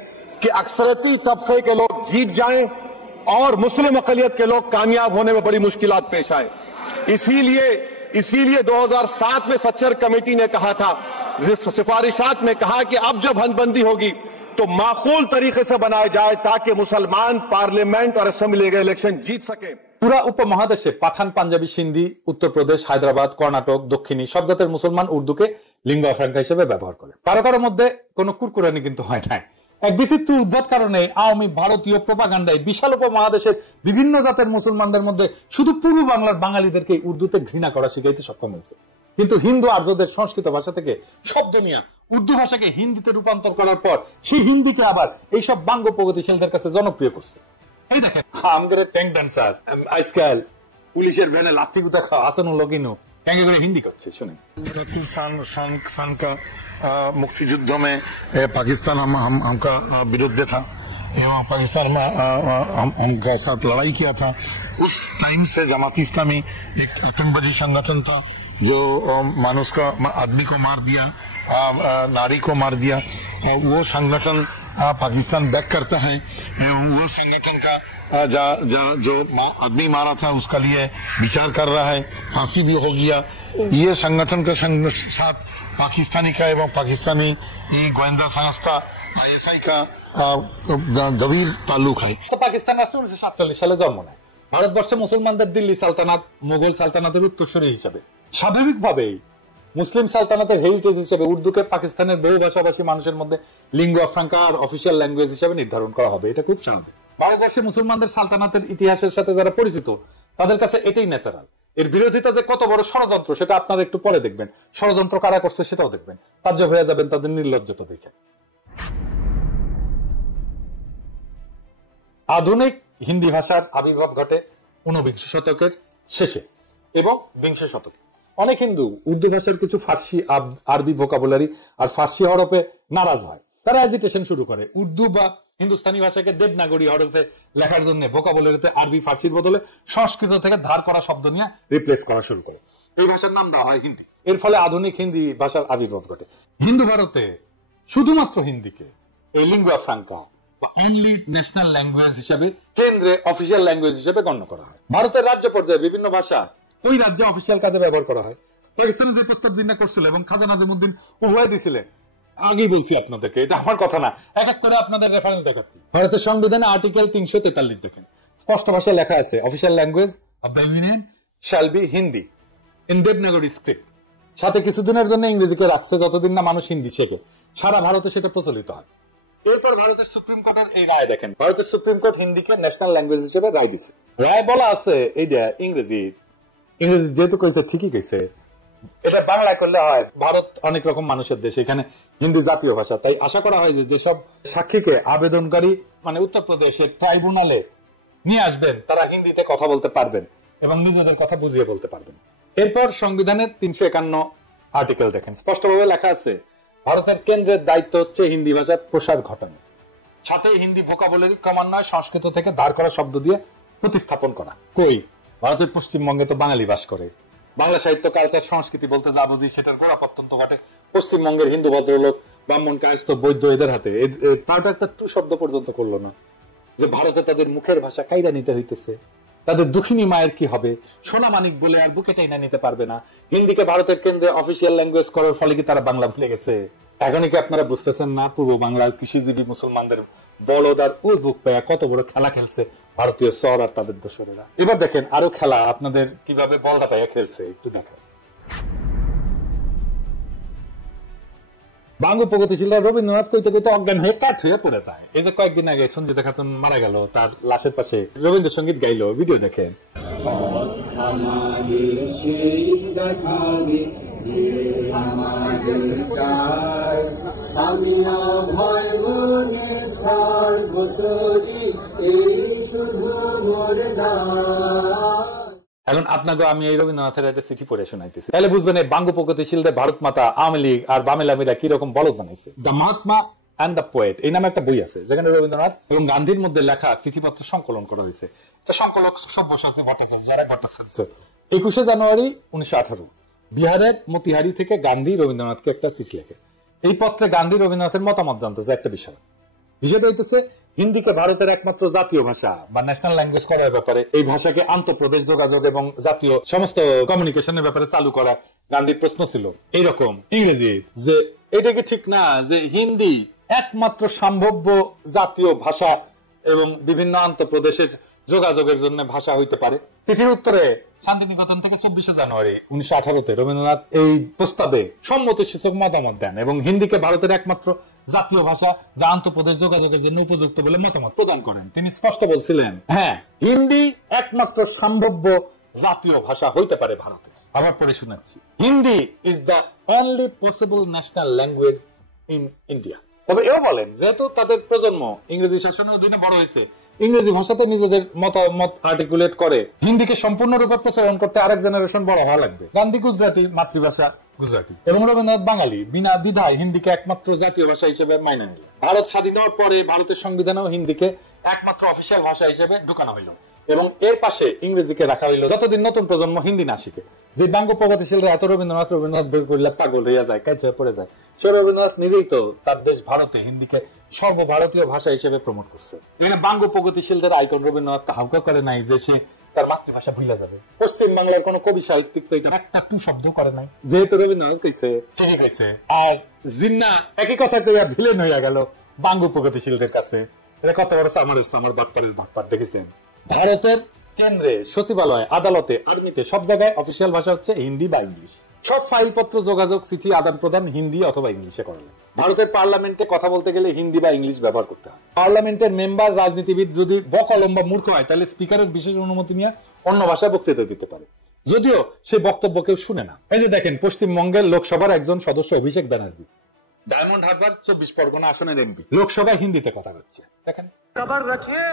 कि अक्सरती तबके के लोग जीत जाएं और मुस्लिम अकलियत के लोग कामयाब होने में बड़ी मुश्किलात पेश आए। इसीलिए 2007 में सच्चर कमेटी ने कहा था, सिफारिशात में कहा कि अब जब हदबंदी होगी तो माकूल तरीके से बनाया जाए ताकि मुसलमान पार्लियामेंट और असेंबली के इलेक्शन जीत सके। পুরা উপমহাদেশে পাঠান, পাঞ্জাবি, সিন্ধি, উত্তরপ্রদেশ, হায়দ্রাবাদ, কর্ণাটক, দক্ষিণী সব জাতের মুসলমান উর্দুকে লিঙ্গুয়া ফ্রাঙ্কা হিসেবে ব্যবহার করে। কারো কারোর মধ্যে কোনো কুরকুরানি কিন্তু হয় নাই। এক বিচিত্র উদ্ভট কারণে আওয়ামী ভারতীয় প্রোপাগান্ডায় বিশাল উপমহাদেশের বিভিন্ন জাতের মুসলমানদের মধ্যে শুধু পূর্ব বাংলার বাঙালিদেরকে উর্দুতে ঘৃণা করা শিখাইতে সক্ষম হয়েছে। কিন্তু হিন্দু আর্যদের সংস্কৃত ভাষা থেকে শব্দ নিয়ে উর্দু ভাষাকে হিন্দিতে রূপান্তর করার পর সেই হিন্দিকে আবার এইসব বাঙ্গ প্রগতিশীলদের কাছে জনপ্রিয় করছে। এই দেখেন আমাদের ট্যাঙ্ক ডান্সার আজকাল পুলিশের ভ্যানে লাঠি গুতা খাওয়া আসন্ন লগিনো ট্যাঙ্কে করে হিন্দি করছে। শুনে सन का मुक्ति युद्ध में पाकिस्तान हमका विरुद्ध था एवं पाकिस्तान में हमका साथ लड़ाई किया था। उस टाइम से जमाती इस्लामी एक आतंकवादी संगठन था जो मानुष का आदमी को मार दिया, नारी को मार दिया। वो संगठन पाकिस्तान बैक करता है एवं वो संगठन का जो आदमी मारा था उसका लिए विचार कर रहा है, फांसी भी हो गया। ये संगठन के साथ पाकिस्तानी का एवं पाकिस्तानी गोয়েন্দা संस्था ISI का गভীর ताल्लुक है। তো পাকিস্তান রাষ্ট্র 1947 সালে জন্ম নেয়। ভারতবর্ষে মুসলমানদের দিল্লি সালতানাত মোগল সালতানাতের উত্তরসূরি হিসাবে। স্বাভাবিকভাবেই মুসলিম সালতানাতের হেরিটেজ হিসেবে উর্দুকে পাকিস্তানের বহু ভাষাভাষী মানুষের মধ্যে লিঙ্গুয়া ফ্রাঙ্কা আর অফিসিয়াল ল্যাঙ্গুয়েজ হিসেবে নির্ধারণ করা হবে। এটা খুব স্বাভাবিক। ভারতবর্ষে মুসলমানদের সালতানাতের ইতিহাসের সাথে যারা পরিচিত তাদের কাছে এটাই ন্যাচারাল। এর বিরোধিতা যে কত বড় ষড়যন্ত্র সেটা আপনারা একটু পরে দেখবেন। ষড়যন্ত্র কারা করছে সেটাও দেখবেন। তাজ্জব হয়ে যাবেন তাদের নির্লজ্জতা দেখে। আধুনিক হিন্দি ভাষার আবির্ভাব ঘটে 19 শতকের শেষে এবং 20 শতকে। অনেক হিন্দু উর্দু ভাষার কিছু ফার্সি আরবি ভোকাবুলারি আর ফার্সি হরফে নারাজ হয়। তারা এজিটেশন শুরু করে উর্দু বা হিন্দুস্তানি ভাষাকে দেবনাগরী হরফে লেখার জন্য ভোকাবুলারিতে আরবি ফার্সির বদলে সংস্কৃত থেকে ধার করা শব্দ নিয়ে রিপ্লেস করা শুরু করে। এই ভাষার নাম দেওয়া হয় হিন্দি। এর ফলে আধুনিক হিন্দি ভাষার আবির্ভাব ঘটে। হিন্দু ভারতে শুধুমাত্র হিন্দিকে এই লিঙ্গুয়া ফ্রাঙ্কা বা অনলি ন্যাশনাল ল্যাঙ্গুয়েজ হিসেবে কেন্দ্রে অফিসিয়াল ল্যাঙ্গুয়েজ হিসেবে গণ্য করা হয়। ভারতের রাজ্য পর্যায়ে বিভিন্ন ভাষা ওই রাজ্যে অফিসিয়াল কাজে ব্যবহার করা হয়। পাকিস্তানে যে প্রস্তাব জিন্না করছিল এবং খাজা নাজিমুদ্দিন উভয় দিছিলেন, আগেই বলছি আপনাদেরকে, এটা আমার কথা না, এক এক করে আপনাদের রেফারেন্স দেখাচ্ছি। ভারতের সংবিধানে আর্টিকেল 343 দেখেন, স্পষ্ট ভাষায় লেখা আছে official language of the union shall be Hindi in Devanagari script. সাথে কিছুদিনের জন্য ইংরেজিকে রাখছে যতদিন না মানুষ হিন্দি শেখে। সারা ভারতে সেটা প্রচলিত হয়। এরপর ভারতের সুপ্রিম কোর্টের এই রায় দেখেন। ভারতের সুপ্রিম কোর্ট হিন্দিকে ন্যাশনাল ল্যাঙ্গুয়েজ হিসেবে রায় দিছে। রায় বলা আছে এইটা ইংরেজি যেহেতু কইছে ঠিকই কইছে, এটা বাংলায় করলে হয়। ভারত অনেক রকম মানুষের দেশ, এখানে হিন্দি জাতীয় ভাষা। তাই আশা করা হয় যে যেসব সাক্ষীকে আবেদনকারী মানে উত্তরপ্রদেশের ট্রাইব্যুনালে নিয়ে আসবেন তারা হিন্দিতে কথা বলতে পারবেন এবং নিজেদের কথা বুঝিয়ে বলতে পারবেন। এরপর সংবিধানের 351 আর্টিকেল দেখেন, স্পষ্টভাবে লেখা আছে ভারতের কেন্দ্রের দায়িত্ব হচ্ছে হিন্দি ভাষার প্রসার ঘটানো, সাথে হিন্দি ভোকাবুলারি ক্রমান্বয়ে সংস্কৃত থেকে ধার করা শব্দ দিয়ে প্রতিস্থাপন করা। কই ভারতের পশ্চিমবঙ্গে তো বাঙালি বাস করে। বাংলা সাহিত্য কালচার সংস্কৃতি বলতে যা বুঝি সেটার গোড়াপত্তন তো ঘটে পশ্চিমবঙ্গের হিন্দু ভদ্রলোক ব্রাহ্মণ কায়স্থ বৈদ্য এদের হাতে। তারা একটা টু শব্দ পর্যন্ত করলো না যে ভারতে তাদের মুখের ভাষা কাইরা নিতে হইতেছে, তাদের দুঃখিনী মায়ের কি হবে, সোনা মানিক বলে আর বুকে টাইনা নিতে পারবে না। হিন্দিকে ভারতের কেন্দ্রে অফিসিয়াল ল্যাঙ্গুয়েজ করার ফলে কি তারা বাংলা ভুলে গেছে? এখনই কি আপনারা বুঝতেছেন না পূর্ব বাংলার কৃষিজীবী মুসলমানদের বলদ আর উজবুক পায়া কত বড় খেলা খেলছে ভারতীয় শহর আর তাদের দোসরেরা? এবার দেখেন আরো খেলা আপনাদের কিভাবে বলদা পাইয়া খেলছে, একটু দেখেন। বাঙ্গু প্রগতিশীলরা রবীন্দ্রনাথ কইতে কইতে অজ্ঞান হয়ে কাঠ হয়ে পড়ে যায়। এই যে কয়েকদিন আগে সঞ্জিতা খাতুন মারা গেল, তার লাশের পাশে রবীন্দ্রসঙ্গীত গাইলো, ভিডিও দেখেন। এখন আপনাকে আমি এই রবীন্দ্রনাথের একটা চিঠি পড়ে শোনাইতেছি, তাহলে বুঝবেন এই বাঙ্গু প্রগতিশীলদের ভারত মাতা আওয়ামী লীগ আর বামেলামিরা কিরকম বলদ বানাইছে। The Mahatma and the poet এই নামে একটা বই আছে যেখানে রবীন্দ্রনাথ এবং গান্ধীর মধ্যে লেখা চিঠিপত্র সংকলন করা হয়েছে। সংকলক সব্যসাচী ভট্টাচার্য, 21 জানুয়ারি 1918 বিহারের মতিহারি থেকে গান্ধী রবীন্দ্রনাথকে একটা চিঠি লেখে। এই পত্রে গান্ধী রবীন্দ্রনাথের মতামত জানতে চায় একটা বিষয়টা হইতেছে হিন্দিকে ভারতের একমাত্র জাতীয় ভাষা বা ন্যাশনাল ল্যাঙ্গুয়েজ করার ব্যাপারে, এই ভাষাকে আন্তঃপ্রদেশ যোগাযোগ এবং জাতীয় সমস্ত কমিউনিকেশনের ব্যাপারে চালু করা গান্ধীর প্রশ্ন ছিল এইরকম ইংরেজি, যে এটা কি ঠিক না যে হিন্দি একমাত্র সম্ভাব্য জাতীয় ভাষা এবং বিভিন্ন আন্তঃপ্রদেশের যোগাযোগের জন্য ভাষা হইতে পারে? চিঠির উত্তরে শান্তিনিকেতন থেকে 24 জানুয়ারি 1918 রবীন্দ্রনাথ এই প্রস্তাবে সম্মতিসূচক মতামত দেন এবং হিন্দিকে ভারতের একমাত্র জাতীয় ভাষা যা আন্তঃপ্রদেশ যোগাযোগের জন্য উপযুক্ত বলে মতামত প্রদান করেন। তিনি স্পষ্ট বলছিলেন, হ্যাঁ হিন্দি একমাত্র সম্ভাব্য জাতীয় ভাষা হইতে পারে ভারতে। আবার পড়ে শোনাচ্ছি, Hindi is the only possible national language in India. তবে এও বলেন যেহেতু তাদের প্রজন্ম ইংরেজি শাসনের অধীনে বড় হয়েছে, ইংরেজি ভাষাতে নিজেদের মতামত আর্টিকুলেট করে হিন্দিকে সম্পূর্ণরূপে প্রচলন করতে আরেক জেনারেশন বড় হওয়া লাগবে। গান্ধী গুজরাটি, মাতৃভাষা গুজরাটি, এবং রবীন্দ্রনাথ বাঙালি, বিনা দ্বিধায় হিন্দিকে একমাত্র জাতীয় ভাষা হিসেবে মাইনে নিল। ভারত স্বাধীন হওয়ার পরে ভারতের সংবিধানেও হিন্দিকে একমাত্র অফিসিয়াল ভাষা হিসেবে ঢুকানো হইল এবং এর পাশে ইংরেজিকে রাখা হইল যতদিন নতুন প্রজন্ম হিন্দি না শিখে। যে বাঙ্গ প্রগতিশীলরা এত রবীন্দ্রনাথ বই পড়লে পাগল হইয়া যায়, কাজ পড়ে যায়, সে রবীন্দ্রনাথ নিজেই তো তার দেশ ভারতে হিন্দিকে সর্বভারতীয় ভাষা হিসেবে প্রমোট করছে। এখানে বাঙ্গ প্রগতিশীলদের আইকন রবীন্দ্রনাথ হাউকা করে নাই যে সে তার মাতৃভাষা ভুলে যাবে। পশ্চিম বাংলার কোন কবি সাহিত্যিক তো এটা একটা টু শব্দ করে নাই, যেহেতু রবীন্দ্রনাথ কইছে ঠিকই কইছে। আর জিন্না একই কথা কইয়া ভিলেন হইয়া গেল বাঙ্গ প্রগতিশীলদের কাছে। এটা কত বড় আমার বাটপাড়ের বাটপাড় দেখেছেন। ভারতের কেন্দ্রে, সচিবালয়, আদালতে, আর্মিতে সব জায়গায় অফিসিয়াল ভাষা হচ্ছে হিন্দি বা ইংলিশ। সব ফাইলপত্র, যোগাযোগ, চিঠি আদান প্রদান হিন্দি অথবা ইংলিশে করা। ভারতের পার্লামেন্টে কথা বলতে গেলে হিন্দি বা ইংলিশ ব্যবহার করতে হয়। পার্লামেন্টের মেম্বার, রাজনীতিবিদ যদি বকলম বা মূর্খ হয় তাহলে স্পিকারের বিশেষ অনুমতি নিয়ে অন্য ভাষায় বক্তৃতা দিতে পারে, যদিও সে বক্তব্য কেউ শুনে না। এই যে দেখেন পশ্চিমবঙ্গের লোকসভার একজন সদস্য অভিষেক ব্যানার্জি, ডায়মন্ড হারবার 24 পরগনা আসনের এমপি, লোকসভায় হিন্দিতে কথা বলছে। দেখেন, खबर रखिए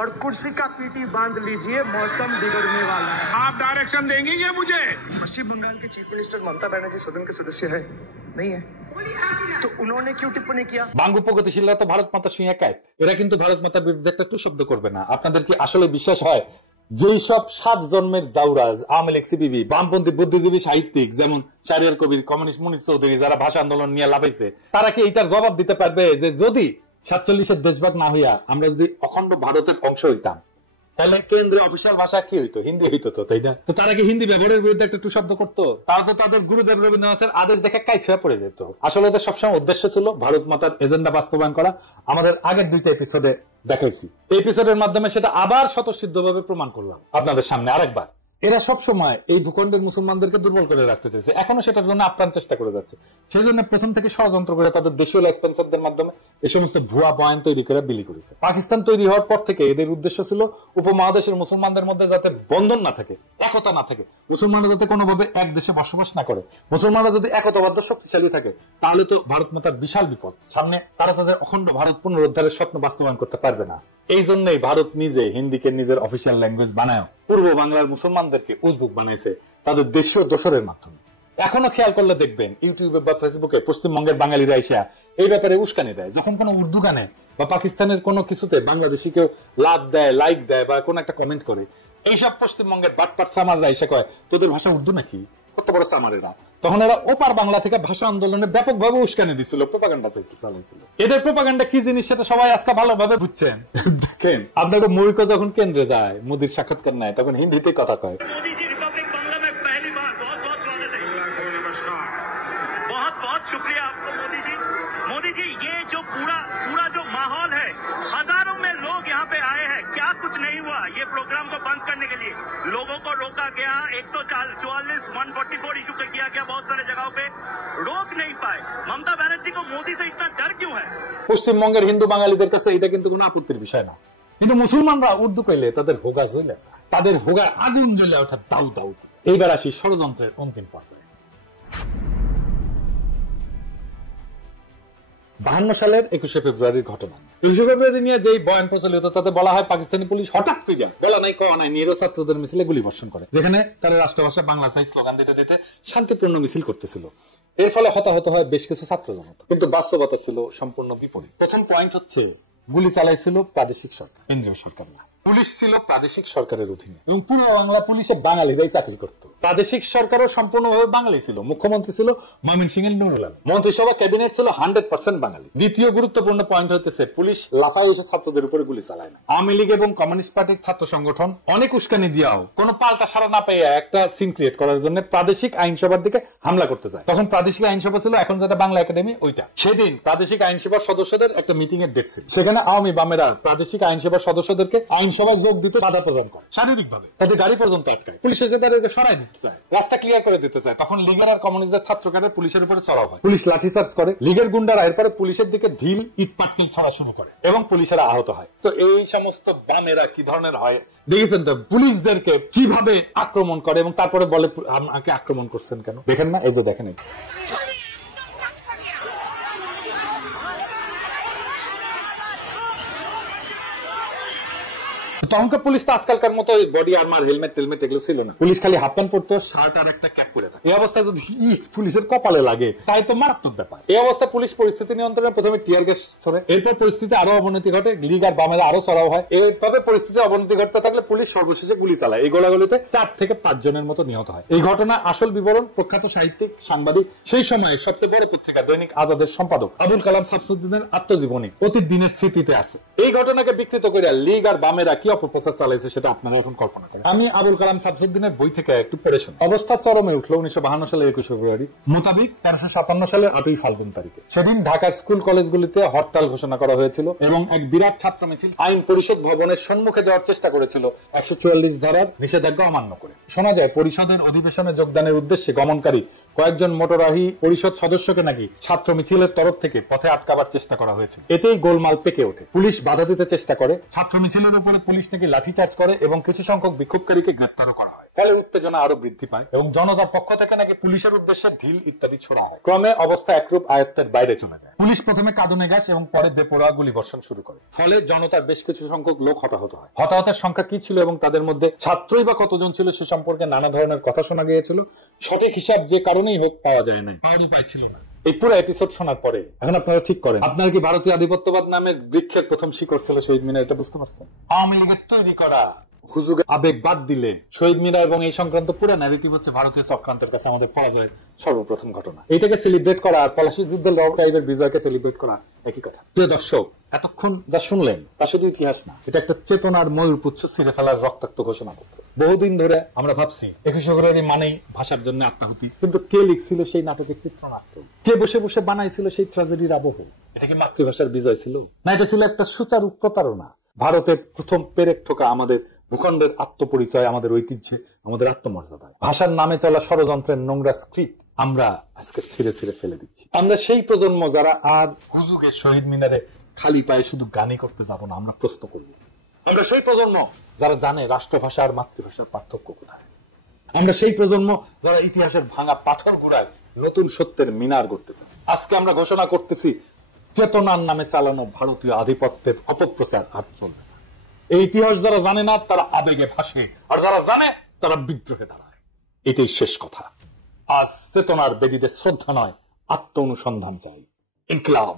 और कुर्सी का पीटी बांध लीजिए, मौसम बिगड़ने वाला है। आप डायरेक्शन देंगे ये मुझे? पश्चिम बंगाल के चीफ मिनिस्टर ममता बनर्जी सदन के सदस्य है नहीं है, तो उन्होंने क्यों टिप्पणी किया? বাঙ্গু প্রগতিশীলরা তো ভারত মাতা শুয়ে একাই, এরা কিন্তু ভারত মাতার বিরুদ্ধে একটা টু শব্দ করবে না। আপনাদের কি আসলে বিশ্বাস হয় যেই সব 7 জন্মের জাউরাজ, আওয়ামী লীগ, সিপিবি, বামপন্থী বুদ্ধিজীবী সাহিত্যিক যেমন শাহরিয়ার কবির, কমিউনিস্ট মুনির চৌধুরী যারা ভাষা আন্দোলন নিয়ে লাফাইছে, তারা কি এইটার জবাব দিতে পারবে যে যদি 47-এর দেশভাগ না হইয়া আমরা যদি অখণ্ড ভারতের অংশ হইতাম তাহলে কেন্দ্রে অফিসিয়াল ভাষা কি হইতো? হিন্দি হইতো তো, তাই না? তো তারা কি হিন্দি ব্যবহারের বিরুদ্ধে একটা টু শব্দ করতো? তারা তো তাদের গুরুদেব রবীন্দ্রনাথের আদেশ দেখে কাইট হয়ে পড়ে যেত। আসলে ওদের সবসময় উদ্দেশ্য ছিল ভারত মাতার এজেন্ডা বাস্তবায়ন করা। আমাদের আগের 2টা এপিসোডে দেখাইছি, এই এপিসোডের মাধ্যমে সেটা আবার স্বতঃসিদ্ধভাবে প্রমাণ করলাম আপনাদের সামনে আরেকবার। এরা সবসময় এই ভূখণ্ডের মুসলমানদেরকে দুর্বল করে রাখতে চাইছে, এখনো সেটার জন্য আপ্রাণ চেষ্টা করে যাচ্ছে। সেই জন্য প্রথম থেকে ষড়যন্ত্র করে তাদের দেশীয় স্পন্সরদের মাধ্যমে এই সমস্ত ভুয়া বয়ান তৈরি করে বিলি করেছে। পাকিস্তান তৈরি হওয়ার পর থেকে এদের উদ্দেশ্য ছিল উপমহাদেশের মুসলমানদের মধ্যে যাতে বন্ধন না থাকে, একতা না থাকে, মুসলমানরা যাতে কোনোভাবে এক দেশে বসবাস না করে। মুসলমানরা যদি একতাবদ্ধ শক্তিশালী থাকে তাহলে তো ভারত মাতার বিশাল বিপদ সামনে, তারা তাদের অখণ্ড ভারত পুনরুদ্ধারের স্বপ্ন বাস্তবায়ন করতে পারবে না। এই জন্যই ভারত নিজে হিন্দিকে নিজের অফিসিয়াল ল্যাঙ্গুয়েজ বানায় পূর্ব বাংলার মুসলমানদেরকে উজবুক বানাইছে তাদের দেশীয় দোসরের মাধ্যমে। এখনো খেয়াল করলে দেখবেন ইউটিউবে বা ফেসবুকে পশ্চিমবঙ্গের বাঙালিরা এসে এই ব্যাপারে উস্কানি দেয়। যখন কোনো উর্দু গানে বা পাকিস্তানের কোনো কিছুতে বাংলাদেশি কেউ লাভ দেয়, লাইক দেয় বা কোন একটা কমেন্ট করে, এইসব পশ্চিমবঙ্গের বাটপাট সামাররা এসে কয় তোদের ভাষা উর্দু নাকি? কত বড় সামারেরা! তখন এরা ওপার বাংলা থেকে ভাষা আন্দোলনে ব্যাপকভাবে উস্কানি দিচ্ছিল, প্রোপাগান্ডা চালাইছিল। এদের প্রোপাগান্ডা কি জিনিস সেটা সবাই আজকে ভালোভাবে বুঝছেন। দেখেন, আপনাদের মৌলিক যখন কেন্দ্রে যায়, মোদির সাক্ষাৎকার নেয়, তখন হিন্দিতে কথা কয়। मोदी जी रिपब्लिक बांग्ला में पहली बार बहुत बहुत स्वागत है। नमस्कार, बहुत बहुत शुक्रिया आपको मोदी जी। मोदी जी, ये जो पूरा जो माहौल है, हजारों में लोग यहाँ पे आए हैं, क्या कुछ नहीं हुआ? ये प्रोग्राम को बंद करने के लिए लोगों को रोका गया, 144, 144 इशू किया गया, बहुत सारे जगहों पे रोक नहीं पाए। ममता बनर्जी को मोदी से इतना डर क्यों है? পশ্চিমবঙ্গের হিন্দু বাঙালিদের কাছে এটা কিন্তু কোনো আপত্তির বিষয় না, কিন্তু মুসলমানরা উর্দু কইলে তাদের হোগা জ্বলে যায়, তাদের হোগা আগুন জ্বলে ওঠা দাউ দাউ। এইবার আসি ষড়যন্ত্রের অন্তিম পর্যায়ে। 52 সালের 21শে ফেব্রুয়ারির ঘটনা। 21শে ফেব্রুয়ারি নিয়ে যেই বয়ান প্রচলিত তাতে বলা হয় পাকিস্তানি পুলিশ হঠাৎ করে যায়, বলা নাই কওয়া নাই, নিরো ছাত্রদের মিছিলে গুলি বর্ষণ করে, যেখানে তারা রাষ্ট্রভাষা বাংলা চাই স্লোগান দিতে দিতে শান্তিপূর্ণ মিছিল করতেছিল। এর ফলে হতাহত হয় বেশ কিছু ছাত্র জনতা, কিন্তু বাস্তবতা ছিল সম্পূর্ণ বিপরীত। প্রথম পয়েন্ট হচ্ছে গুলি চালাইছিল প্রাদেশিক সরকার, কেন্দ্রীয় সরকার না। পুলিশ ছিল প্রাদেশিক সরকারের অধীনে এবং পুরো বাংলা পুলিশে বাঙালিরাই চাকরি করত। প্রাদেশিক সরকারও সম্পূর্ণভাবে বাঙালি ছিল। মুখ্যমন্ত্রী ছিল ময়মনসিংহের নুরুল আলম, মন্ত্রিসভা ক্যাবিনেট ছিল 100% বাঙালি। দ্বিতীয় গুরুত্বপূর্ণ পয়েন্ট হচ্ছে পুলিশ লাফায় এসে ছাত্রদের উপরে গুলি চালায় না। আওয়ামী লীগ এবং কমিউনিস্ট পার্টির ছাত্র সংগঠন অনেক উস্কানি দিয়াও কোনো পাল্টা সাড়া না পেয়ে একটা সিন ক্রিয়েট করার জন্য প্রাদেশিক আইনসভার দিকে হামলা করতে যায়। তখন প্রাদেশিক আইনসভা ছিল এখন যেটা বাংলা একাডেমি, ওইটা। সেদিন প্রাদেশিক আইনসভার সদস্যদের একটা মিটিং এর ডেট ছিল, সেখানে আওয়ামী বামেরা প্রাদেশিক আইনসভার সদস্যদেরকে আইনসভায় যোগ দিতে বাধা প্রদান করে শারীরিক ভাবে, তাদের গাড়ি পর্যন্ত আটকায়। পুলিশ এসে তাদেরকে সরাই দিতে চায়, রাস্তা ক্লিয়ার করে দিতে চায়। তখন লীগের আর কমিউনিস্টদের ছাত্রকারের পুলিশের উপরে চড়াও হয়, পুলিশ লাঠিচার্জ করে, লীগের গুন্ডারা এরপরে পুলিশের দিকে ঢিল ইট পাটকেল ছড়া শুরু করে এবং পুলিশেরা আহত হয়। তো এই সমস্ত বামেরা কি ধরনের হয় দেখেছেন তো, পুলিশদেরকে কিভাবে আক্রমণ করে এবং তারপরে বলে আমাকে আক্রমণ করছেন কেন, দেখেন না? এই যে দেখেন, তখনকার পুলিশ তো আজকালকার মতো বডি আর্মার হেলমেট টেলমেট এগুলো ছিল না। পুলিশ খালি হাফ প্যান্ট পরতো, শার্ট আর একটা ক্যাপ পরে থাকে। এই অবস্থায় যদি ইট পুলিশের কপালে লাগে তাই তো মারাত্মক ব্যাপার। এই অবস্থা পুলিশ পরিস্থিতি নিয়ন্ত্রণে প্রথমে টিয়ার গ্যাস ছড়ে, এরপর পরিস্থিতি আরো অবনতি ঘটে, লীগ আর বামেরা আরো চড়াও হয়। এভাবে পরিস্থিতি অবনতি ঘটতে থাকলে পুলিশ সর্বশেষে গুলি চালায়। এই গোলাগুলিতে 4 থেকে 5 জনের মতো নিহত হয়। এই ঘটনা আসল বিবরণ প্রখ্যাত সাহিত্যিক সাংবাদিক সেই সময় সবচেয়ে বড় পত্রিকা দৈনিক আজাদের সম্পাদক আবুল কালাম শামসুদ্দিনের আত্মজীবনী অতীত দিনের স্মৃতিতে আছে। এই ঘটনাকে বিকৃত করে লীগ আর বামেরা কি অপপ্রচার চালাইছে সেটা আপনারা এখন কল্পনা করেন। আমি আবুল কালাম শামসুদ্দিনের বই থেকে একটু পড়ে শুনি। অবস্থা চরমে উঠল 1952 সালের 21 ফেব্রুয়ারি মোতাবেক 1357 সালের 8 ফাল্গুন তারিখে। সেদিন ঢাকার স্কুল কলেজগুলিতে হরতাল ঘোষণা করা হয়েছিল এবং এক বিরাট ছাত্র মিছিল আইন পরিষদ ভবনের সম্মুখে যাওয়ার চেষ্টা করেছিল 144 ধারার নিষেধাজ্ঞা অমান্য করে। শোনা যায় পরিষদের অধিবেশনে যোগদানের উদ্দেশ্যে গমনকারী কয়েকজন মোটরাহি পরিষদ সদস্যকে নাকি ছাত্র মিছিলের তরফ থেকে পথে আটকাবার চেষ্টা করা হয়েছে। এতেই গোলমাল পেকে ওঠে। পুলিশ বাধা দিতে চেষ্টা করে, ছাত্র মিছিলের উপরে পুলিশ নাকি লাঠিচার্জ করে এবং কিছু সংখ্যক বিক্ষোভকারীকে গ্রেপ্তারও করা হয়। ফলে উত্তেজনা আরো বৃদ্ধি পায় এবং জনতার পক্ষ থেকে নাকি পুলিশের উদ্দেশ্যে ঢিল ইত্যাদি ছোড়া হয়। ক্রমে অবস্থা একরূপ আয়ত্তের বাইরে চলে যায়। পুলিশ প্রথমে কাঁদুনে গ্যাস এবং পরে বেপরোয়া গুলি বর্ষণ শুরু করে। ফলে জনতার বেশ কিছু সংখ্যক লোক হতাহত হয়। হতাহতের সংখ্যা কি ছিল এবং তাদের মধ্যে ছাত্রই বা কতজন ছিল সে সম্পর্কে নানা ধরনের কথা শোনা গিয়েছিল। সঠিক হিসাব যে কারণেই হোক পাওয়া যায় না, পাওয়ার উপায় ছিল না। এই পুরো এপিসোড শোনার পরে এখন আপনারা ঠিক করেন, আপনারা কি ভারতীয় আধিপত্যবাদ নামের বৃক্ষের প্রথম শিকড় ছিল শহীদ মিনার, এটা বুঝতে পারছেন? আওয়ামী লীগের তৈরি করা হুজুগে আবেগ বাদ দিলে শহীদ মিনার এবং এই সংক্রান্ত পুরো ন্যারেটিভ হচ্ছে ভারতীয় চক্রান্তের কাছে আমাদের পরাজয়ের সর্বপ্রথম ঘটনা। এইটাকে সেলিব্রেট করা আর পলাশীর যুদ্ধের লড়াইয়ের বিজয়কে সেলিব্রেট করা একই কথা। প্রিয় দর্শক, এতক্ষণ যা শুনলেন তা শুধু ইতিহাস না, এটা একটা চেতনার ময়ূরপুচ্ছ ছিঁড়ে ফেলার রক্তাক্ত ঘোষণা করতো। বহুদিন ধরে আমরা ভাবছি 21 ফেব্রুয়ারি মানেই ভাষার জন্য আত্মাহুতি, কিন্তু কে লিখছিল সেই নাটকের চিত্রনাট্য, কে বসে বসে বানাইছিল সেই ট্র্যাজেডির আবহ? এটা কি মাতৃভাষার বিজয় ছিল, না এটা ছিল একটা সুচারু প্রতারণা? ভারতের প্রথম পেরেক ঠোকা আমাদের ভূখণ্ডের আত্মপরিচয়, আমাদের ঐতিহ্যে, আমাদের আত্মমর্যাদায় ভাষার নামে চলা ষড়যন্ত্রের নোংরা স্ক্রিপ্ট আমরা আজকে ছিঁড়ে ছিঁড়ে ফেলে দিচ্ছি। আমরা সেই প্রজন্ম যারা আর হুজুগে শহীদ মিনারে খালি পায়ে শুধু গানই করতে যাব না, আমরা প্রশ্ন করব। আমরা সেই প্রজন্ম যারা জানে রাষ্ট্রভাষা আর মাতৃভাষার পার্থক্য কোথায়। আমরা সেই প্রজন্ম যারা ইতিহাসের ভাঙা পাথর গুড়ায় নতুন সত্যের মিনার করতে চায়। আজকে আমরা ঘোষণা করতেছি চেতনার নামে চালানো ভারতীয় আধিপত্যের অপপ্রচার আর চলবে না। এই ইতিহাস যারা জানে না তারা আবেগে ভাসে, আর যারা জানে তারা বিদ্রোহে দাঁড়ায়। এটাই শেষ কথা। আজ চেতনার বেদীদের শ্রদ্ধা নয়, আত্ম অনুসন্ধান চাই। ইনকিলাব।